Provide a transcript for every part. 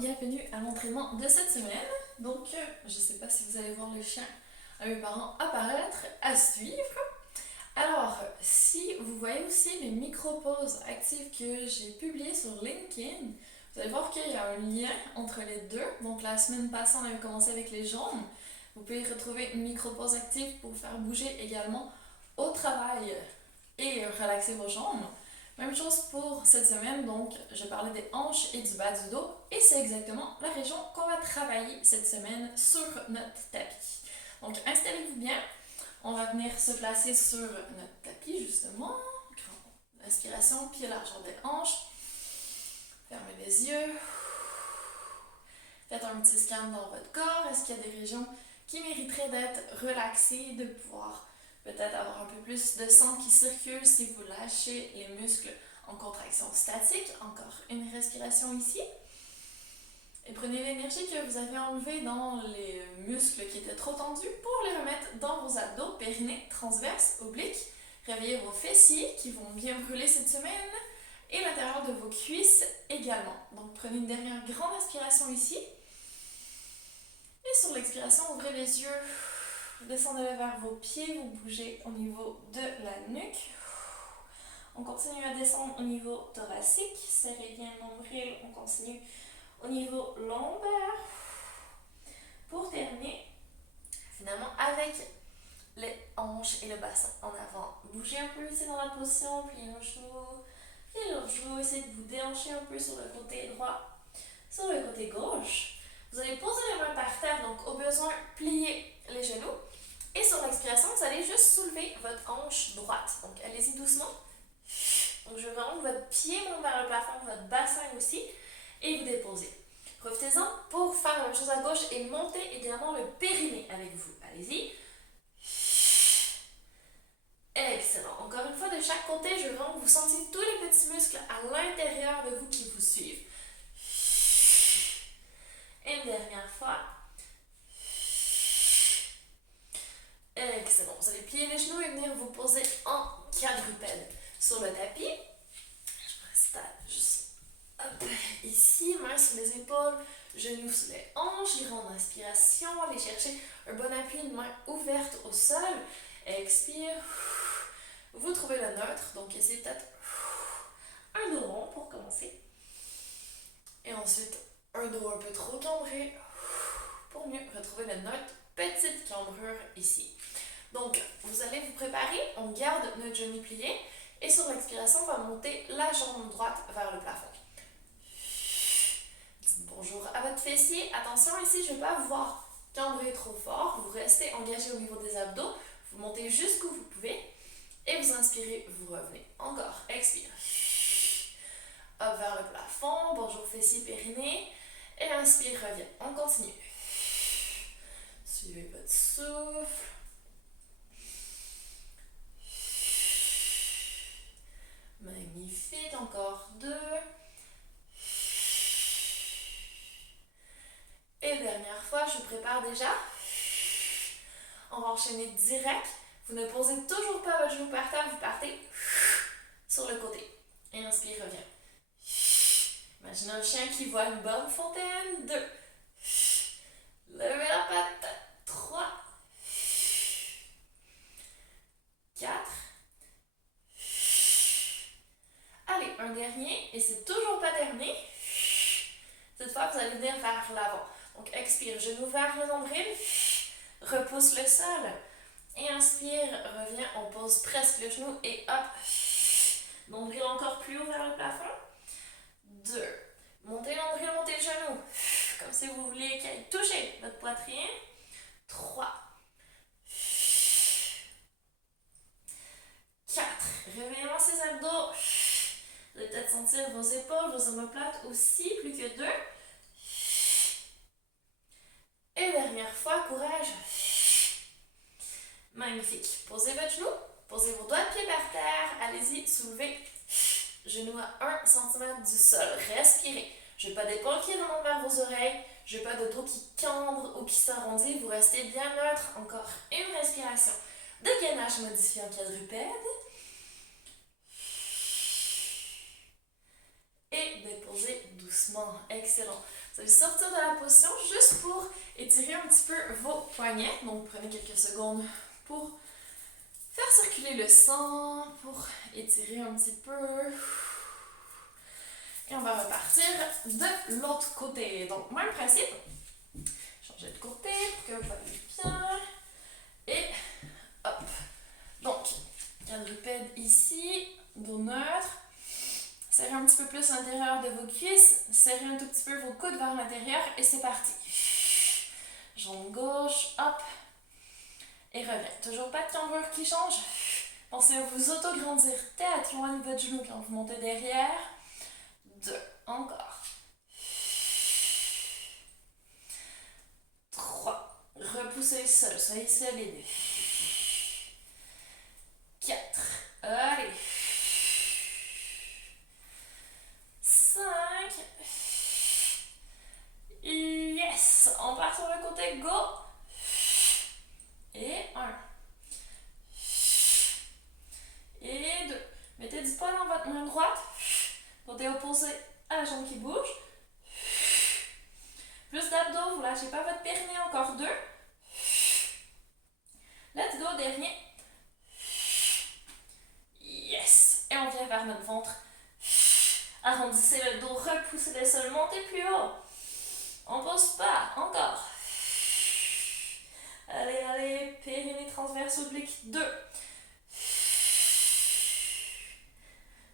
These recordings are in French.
bienvenue à l'entraînement de cette semaine. Donc, je ne sais pas si vous allez voir le chien à mes parents apparaître, à suivre. Alors, si vous voyez aussi les micro-pauses actives que j'ai publiées sur LinkedIn, vous allez voir qu'il y a un lien entre les deux. Donc, la semaine passée, on avait commencé avec les jambes. Vous pouvez retrouver une micro-pause active pour faire bouger également au travail et relaxer vos jambes. Même chose pour cette semaine, donc je parlais des hanches et du bas du dos et c'est exactement la région qu'on va travailler cette semaine sur notre tapis. Donc installez-vous bien, on va venir se placer sur notre tapis justement. Inspiration, pied largeur des hanches, fermez les yeux, faites un petit scan dans votre corps. Est-ce qu'il y a des régions qui mériteraient d'être relaxées, de pouvoir peut-être avoir un peu plus de sang qui circule si vous lâchez les muscles en contraction statique. Encore une respiration ici. Et prenez l'énergie que vous avez enlevée dans les muscles qui étaient trop tendus pour les remettre dans vos abdos, périnée, transverse, oblique. Réveillez vos fessiers qui vont bien brûler cette semaine et l'intérieur de vos cuisses également. Donc prenez une dernière grande inspiration ici. Et sur l'expiration, ouvrez les yeux. Descendez vers vos pieds, vous bougez au niveau de la nuque. On continue à descendre au niveau thoracique, serrez bien le nombril, on continue au niveau lombaire. Pour terminer, finalement, avec les hanches et le bassin en avant. Bougez un peu ici dans la position, pliez un genou, pliez l'autre genou, essayez de vous déhancher un peu sur le côté droit, sur le côté gauche. Vous allez poser les mains par terre, donc au besoin, pliez les genoux. Et sur l'expiration, vous allez juste soulever votre hanche droite. Donc, allez-y doucement. Donc, je veux vraiment que votre pied monte vers le plafond, votre bassin aussi, et vous déposez. Profitez-en pour faire la même chose à gauche et montez également le périnée avec vous. Allez-y. Excellent. Encore une fois, de chaque côté, je veux vraiment que vous sentiez tous les petits muscles à l'intérieur de vous qui vous suivent. Et une dernière fois. Excellent. Vous allez plier les genoux et venir vous poser en quadrupède sur le tapis. Je m'installe juste ici, mains sur les épaules, genoux sur les hanches. Grande inspiration. Allez chercher un bon appui, une main ouverte au sol. Expire. Vous trouvez le neutre, donc essayez peut-être un dos rond pour commencer. Et ensuite, un dos un peu trop cambré pour mieux retrouver le neutre. Petite cambrure ici. Donc, vous allez vous préparer, on garde notre genou plié et sur l'expiration, on va monter la jambe droite vers le plafond. Dites bonjour à votre fessier. Attention ici, je ne vais pas vous voir cambrer trop fort. Vous restez engagé au niveau des abdos. Vous montez jusqu'où vous pouvez et vous inspirez, vous revenez. Encore, expire. Hop vers le plafond, bonjour fessier, périnée. Et inspire, reviens. On continue. Suivez votre souffle. Magnifique, encore 2. Et dernière fois, je prépare déjà. On va enchaîner direct. Vous ne posez toujours pas votre genou par terre, vous partez sur le côté. Et inspire, reviens. Imaginez un chien qui voit une bonne fontaine. 2. Levez la patte. 3. 4. Allez, un dernier, et c'est toujours pas terminé. Cette fois, vous allez venir vers l'avant. Donc, expire, genou vers le nombril, repousse le sol, et inspire, reviens, on pose presque le genou, et hop, nombril encore plus haut vers le plafond. 2. Montez le nombril, montez le genou, comme si vous vouliez qu'il aille toucher votre poitrine. 3. 4. Réveillez ces abdos. Vous allez peut-être sentir vos épaules, vos omoplates aussi, plus que 2. Et dernière fois, courage. Magnifique. Posez votre genou, posez vos doigts de pied par terre, allez-y, soulevez. Genou à 1 cm du sol. Respirez. Je n'ai pas d'épaule qui remonte vers vos oreilles. Je n'ai pas de dos qui cambre ou qui s'arrondit. Vous restez bien neutre. Encore une respiration de gainage modifié en quadrupède. Et déposez doucement. Excellent. Vous allez sortir de la position juste pour étirer un petit peu vos poignets. Donc, prenez quelques secondes pour faire circuler le sang, pour étirer un petit peu. Et on va repartir de l'autre côté. Donc, même principe. Changer de côté pour que vous voyez bien. Et hop. Donc, quadrupède ici, dos neutre. Serrez un petit peu plus l'intérieur de vos cuisses. Serrez un tout petit peu vos coudes vers l'intérieur et c'est parti. Jambe gauche, hop. Et reviens. Toujours pas de cambrure qui change. Pensez à vous auto-grandir tête loin de votre genou quand vous montez derrière. 2. Encore. 3. Repoussez le sol. Soyez solide. 4. Allez. 5. Yes. On part sur le côté. Go. Et 1. Et 2. Mettez du poids dans votre main droite. Côté opposé à la jambe qui bouge. Plus d'abdos, vous lâchez pas votre périnée. Encore 2. Let's go, dernier. Yes. Et on vient vers notre ventre. Arrondissez le dos, repoussez le sol, montez plus haut. On pose pas, encore. Allez, allez, périnée transverse oblique, 2.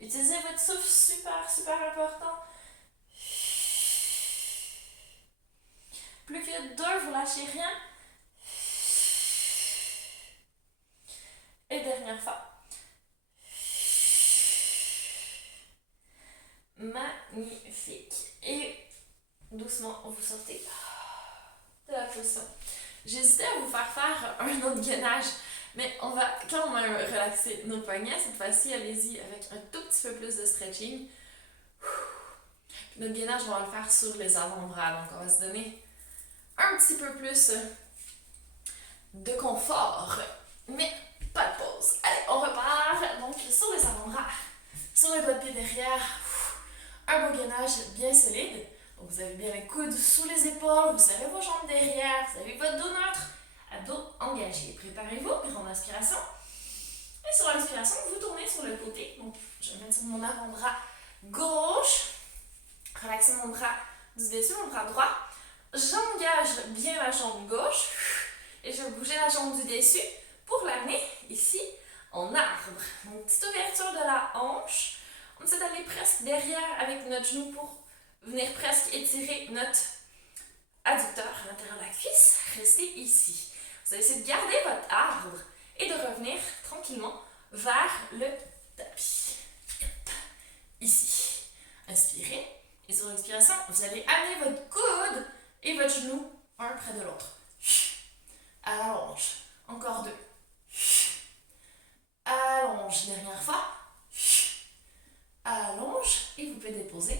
Utilisez votre souffle, super, super important. Plus que 2, vous lâchez rien. Et dernière fois. Magnifique. Et doucement, vous sortez de la position. J'hésitais à vous faire un autre gainage, mais on va quand même relaxer nos poignets. Cette fois-ci, allez-y avec un tout petit peu plus de stretching. Puis notre gainage, on va le faire sur les avant-bras. Donc, on va se donner un petit peu plus de confort, mais pas de pause. Allez, on repart. Donc, sur les avant-bras, sur les doigts de pied derrière. Un beau gainage bien solide. Donc, vous avez bien les coudes sous les épaules, vous avez vos jambes derrière, vous avez votre dos neutre, abdos engagés. Préparez-vous, grande inspiration. Et sur l'inspiration, vous tournez sur le côté. Donc, je vais mettre sur mon avant-bras gauche. Relaxez mon bras du dessus, mon bras droit. J'engage bien la jambe gauche. Et je vais bouger la jambe du dessus pour l'amener ici en arbre. Donc, petite ouverture de la hanche. On essaie d'aller presque derrière avec notre genou pour venir presque étirer notre adducteur à l'intérieur de la cuisse. Restez ici. Vous allez essayer de garder votre arbre et de revenir tranquillement vers le tapis. Ici. Inspirez. Et sur l'expiration, vous allez amener votre coude et votre genou un près de l'autre. Allonge. Encore 2. Allonge. Dernière fois. Allonge. Et vous pouvez déposer.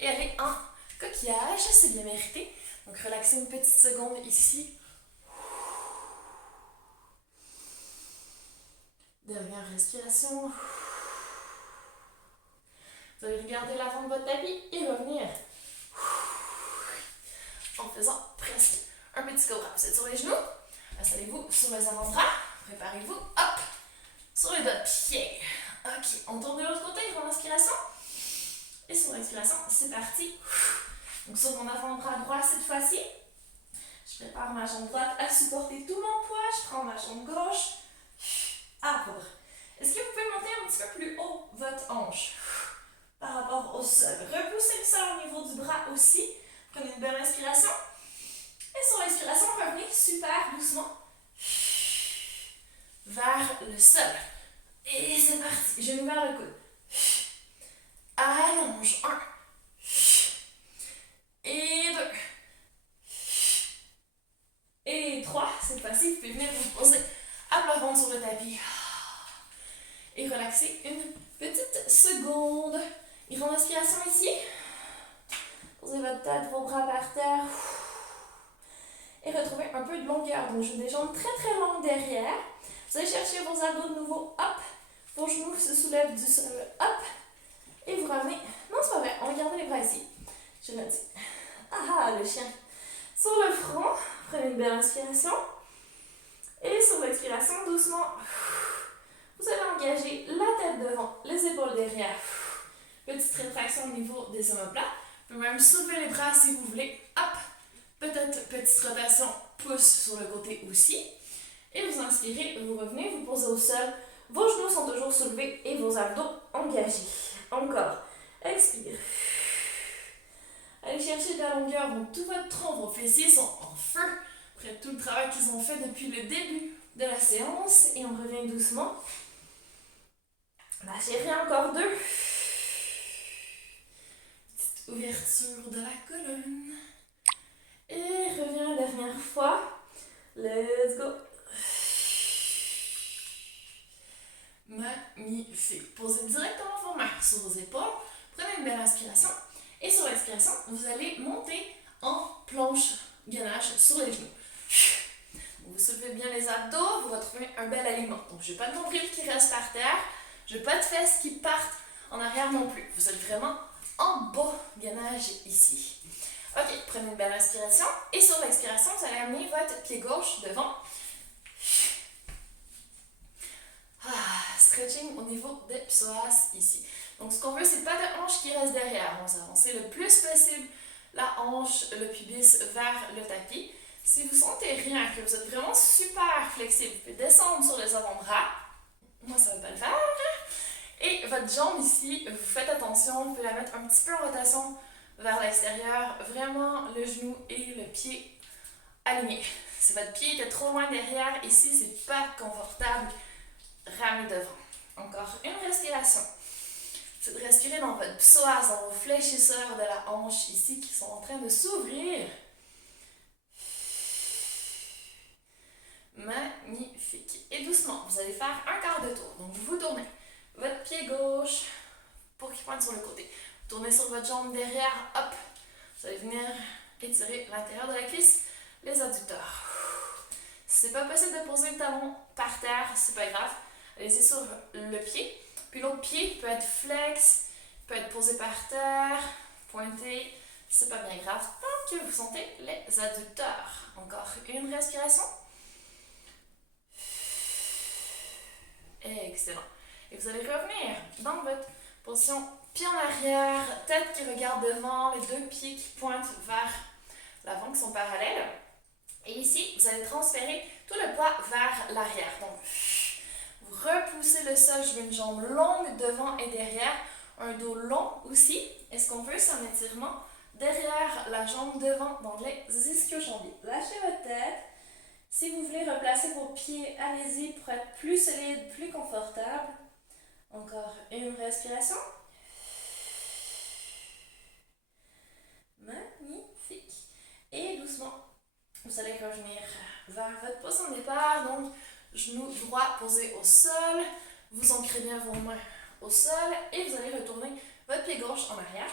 Et allez en coquillage. C'est bien mérité. Donc, relaxez une petite seconde ici. Dernière respiration. Vous allez regarder l'avant de votre tapis et revenir. En faisant presque un petit cobra. Vous êtes sur les genoux. Installez-vous sur les avant-bras. Préparez-vous. Hop. Sur les deux pieds. Ok. On tourne de l'autre côté. Grande inspiration. Et sur l'expiration, c'est parti. Donc sur mon avant-bras droit cette fois-ci. Je prépare ma jambe droite à supporter tout mon poids. Je prends ma jambe gauche. Arbre. Est-ce que vous pouvez monter un petit peu plus haut votre hanche par rapport au sol? Repoussez le sol au niveau du bras aussi. Prenez une belle inspiration. Et sur l'expiration, revenez super doucement vers le sol. Et c'est parti. Genou vers le coude. Allonge. 1. Et 2. Et 3. Cette fois-ci, vous pouvez venir vous poser à plat ventre sur le tapis. Et relaxer une petite seconde. Grande inspiration ici. Posez votre tête, vos bras par terre. Et retrouvez un peu de longueur. Donc, j'ai des jambes très très longues derrière. Vous allez chercher vos abdos de nouveau. Hop. Vos genoux se soulèvent du sol. Hop. Et vous ramenez. Non, c'est pas vrai. On va garder les bras ici. Je me dis, ah, le chien. Sur le front, prenez une belle inspiration. Et sur l'expiration, doucement, vous allez engager la tête devant, les épaules derrière. Petite rétraction au niveau des omoplates. Vous pouvez même soulever les bras si vous voulez. Hop! Peut-être petite rotation, pouce sur le côté aussi. Et vous inspirez, vous revenez, vous posez au sol. Vos genoux sont toujours soulevés et vos abdos engagés. Encore. Expire. Allez chercher de la longueur. Donc tout votre tronc, vos fessiers sont en feu. Après tout le travail qu'ils ont fait depuis le début de la séance. Et on revient doucement. Lâchez encore 2. Petite ouverture de la colonne. Et reviens la dernière fois. Let's go. Magnifique. Posez directement vos mains sur vos épaules. Prenez une belle inspiration. Et sur l'expiration, vous allez monter en planche gainage sur les genoux. Vous soulevez bien les abdos, vous retrouvez un bel alignement. Donc, je n'ai pas de nombril qui reste par terre. Je n'ai pas de fesses qui partent en arrière non plus. Vous êtes vraiment en bas gainage ici. Ok, prenez une belle inspiration. Et sur l'expiration, vous allez amener votre pied gauche devant. Stretching au niveau des psoas ici. Donc, ce qu'on veut, c'est pas de hanche qui reste derrière. On va avancer le plus possible la hanche, le pubis vers le tapis. Si vous sentez rien, que vous êtes vraiment super flexible, vous pouvez descendre sur les avant-bras. Moi, ça ne va pas le faire. Et votre jambe ici, vous faites attention, vous pouvez la mettre un petit peu en rotation vers l'extérieur. Vraiment, le genou et le pied alignés. Si votre pied était trop loin derrière, ici, c'est pas confortable. Ramenez devant. Encore une respiration. C'est de respirer dans votre psoas, dans vos fléchisseurs de la hanche ici qui sont en train de s'ouvrir. Magnifique. Et doucement, vous allez faire un quart de tour. Donc, vous tournez votre pied gauche pour qu'il pointe sur le côté. Vous tournez sur votre jambe derrière, hop. Vous allez venir étirer l'intérieur de la cuisse, les adducteurs. Si c'est pas possible de poser le talon par terre, c'est pas grave. Allez-y sur le pied. Puis l'autre pied peut être flex, peut être posé par terre, pointé. C'est pas bien grave tant que vous sentez les adducteurs. Encore une respiration. Excellent. Et vous allez revenir dans votre position pied en arrière, tête qui regarde devant, les deux pieds qui pointent vers l'avant, qui sont parallèles. Et ici, vous allez transférer tout le poids vers l'arrière. Donc, vous repoussez le sol, je veux une jambe longue devant et derrière, un dos long aussi. Et ce qu'on veut, c'est un étirement derrière la jambe devant dans les ischio-jambiers. Lâchez votre tête. Si vous voulez replacer vos pieds, allez-y pour être plus solide, plus confortable. Encore une respiration. Magnifique. Et doucement, vous allez revenir vers votre position de départ. Donc, genou droit posé au sol. Vous ancrez bien vos mains au sol. Et vous allez retourner votre pied gauche en arrière.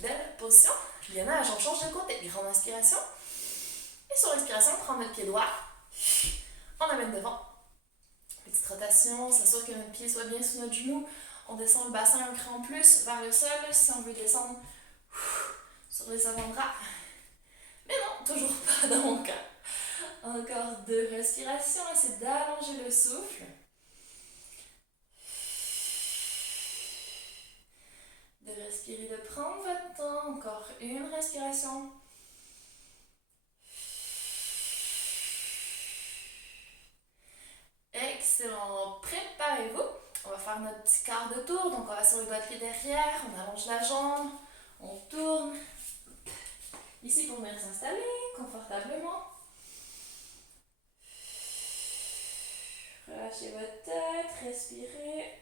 Belle position. Gainage, on change de côté. Grande inspiration. Et sur l'expiration, on prend notre pied droit. On l'amène devant. Petite rotation, s'assure que notre pied soit bien sous notre genou. On descend le bassin un cran plus vers le sol si on veut descendre sur les avant-bras. Mais non, toujours pas dans mon cas. Encore 2 respirations. Essayez d'allonger le souffle. De respirer, de prendre votre temps. Encore une respiration. Excellent. Préparez-vous. On va faire notre petit quart de tour. Donc, on va sur les bas de pied derrière. On allonge la jambe. On tourne. Ici, pour venir s'installer confortablement. Relâchez votre tête. Respirez.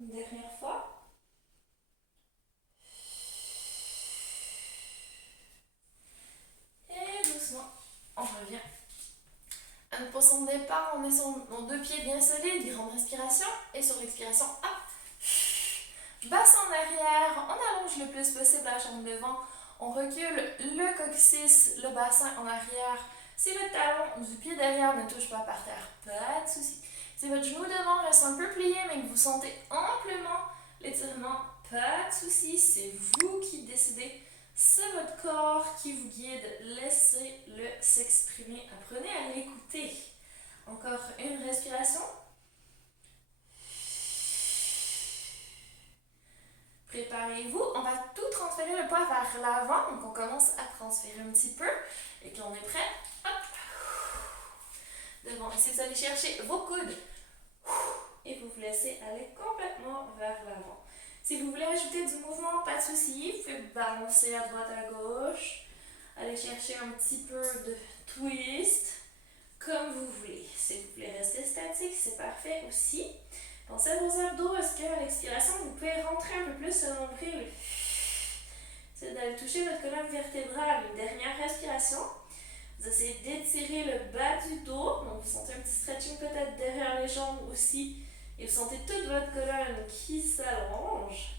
Une dernière fois. Et doucement, on revient à notre position de départ. On est sur nos 2 pieds bien solides, grande respiration. Et sur l'expiration, hop, bassin en arrière. On allonge le plus possible la jambe devant. On recule le coccyx, le bassin en arrière. Si le talon du pied derrière ne touche pas par terre, pas de souci. Si votre genou devant reste un peu plié, mais que vous sentez amplement l'étirement, pas de souci, c'est vous qui décidez. C'est votre corps qui vous guide. Laissez-le s'exprimer. Apprenez à l'écouter. Encore une respiration. Préparez-vous. On va tout transférer le poids vers l'avant. Donc, on commence à transférer un petit peu. Et puis, on est prêt. Hop. Devant. Essayez d'aller chercher vos coudes. Et vous vous laissez aller complètement vers l'avant. Si vous voulez ajouter du mouvement, pas de souci. Vous pouvez balancer à droite, à gauche. Aller chercher un petit peu de twist. Comme vous voulez. Si vous voulez rester statique, c'est parfait aussi. Pensez à vos abdos. Est-ce qu'à l'expiration, vous pouvez rentrer un peu plus le nombril? C'est d'aller toucher votre colonne vertébrale. Une dernière respiration. Vous essayez d'étirer le bas du dos. Donc, vous sentez un petit stretching peut-être derrière les jambes aussi. Et vous sentez toute votre colonne qui s'allonge.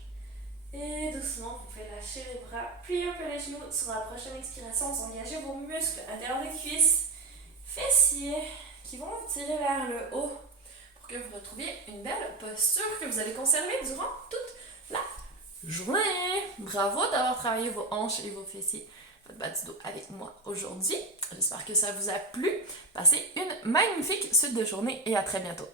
Et doucement, vous pouvez lâcher les bras. Pliez un peu les genoux. Sur la prochaine expiration, vous engagez vos muscles intérieurs des cuisses, fessiers, qui vont vous tirer vers le haut pour que vous retrouviez une belle posture que vous allez conserver durant toute la journée. Bravo d'avoir travaillé vos hanches et vos fessiers, votre bas du dos avec moi aujourd'hui. J'espère que ça vous a plu. Passez une magnifique suite de journée et à très bientôt.